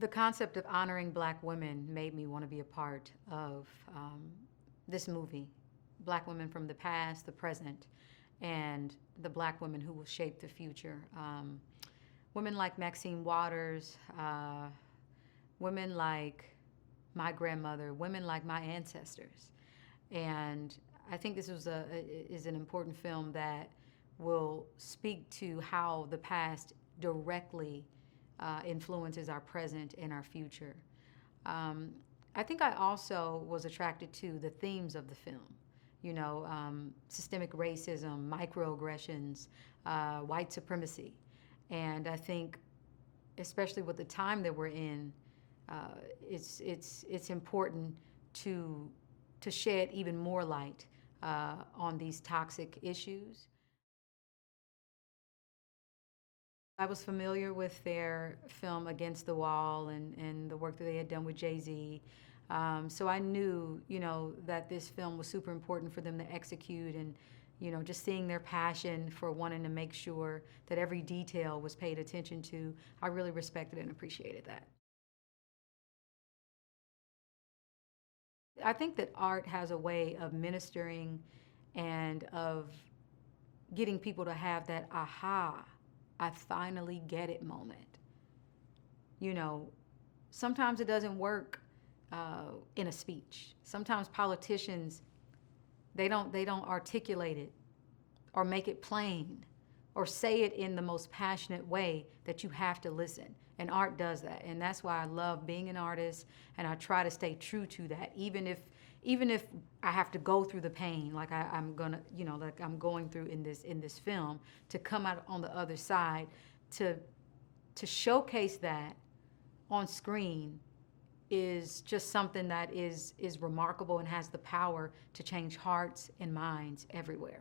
The concept of honoring Black women made me want to be a part of this movie. Black women from the past, the present, and the Black women who will shape the future. Women like Maxine Waters, women like my grandmother, women like my ancestors. And I think this is an important film that will speak to how the past directly influences our present and our future. I think I also was attracted to the themes of the film. You know, systemic racism, microaggressions, white supremacy. And I think, especially with the time that we're in, it's important to shed even more light on these toxic issues. I was familiar with their film Against the Wall and the work that they had done with Jay-Z. So I knew, you know, that this film was super important for them to execute, and, you know, just seeing their passion for wanting to make sure that every detail was paid attention to, I really respected and appreciated that. I think that art has a way of ministering and of getting people to have that aha, I finally get it moment. You know, sometimes it doesn't work in a speech. Sometimes politicians, they don't articulate it or make it plain or say it in the most passionate way that you have to listen. And art does that. And that's why I love being an artist, and I try to stay true to that, even if I have to go through the pain, like I'm gonna, you know, like I'm going through in this film, to come out on the other side, to showcase that on screen is just something that is remarkable and has the power to change hearts and minds everywhere.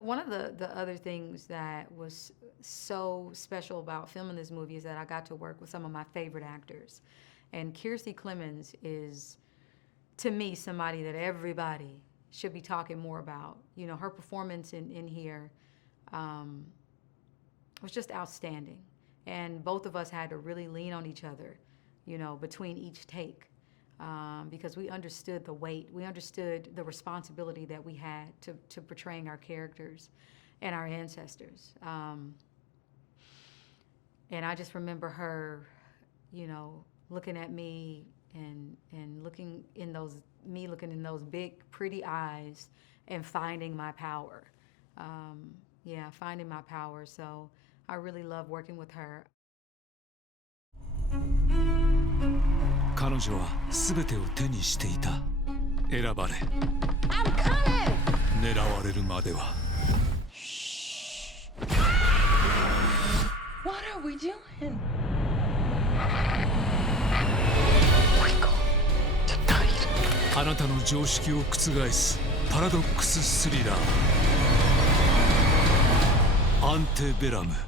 One of the other things that was so special about filming this movie is that I got to work with some of my favorite actors. And Kiersey Clemons is, to me, somebody that everybody should be talking more about. You know, her performance in here was just outstanding. And both of us had to really lean on each other, you know, between each take, because we understood the weight, we understood the responsibility that we had to portraying our characters and our ancestors. And I just remember her, you know, looking at me and looking in those big, pretty eyes and finding my power. Yeah, finding my power. So I really love working with her. 彼女は全てを手にしていた。選ばれ、狙われるまでは。What are we doing? We go tonight. あなたの常識を覆すパラドックススリラー。アンテベラム。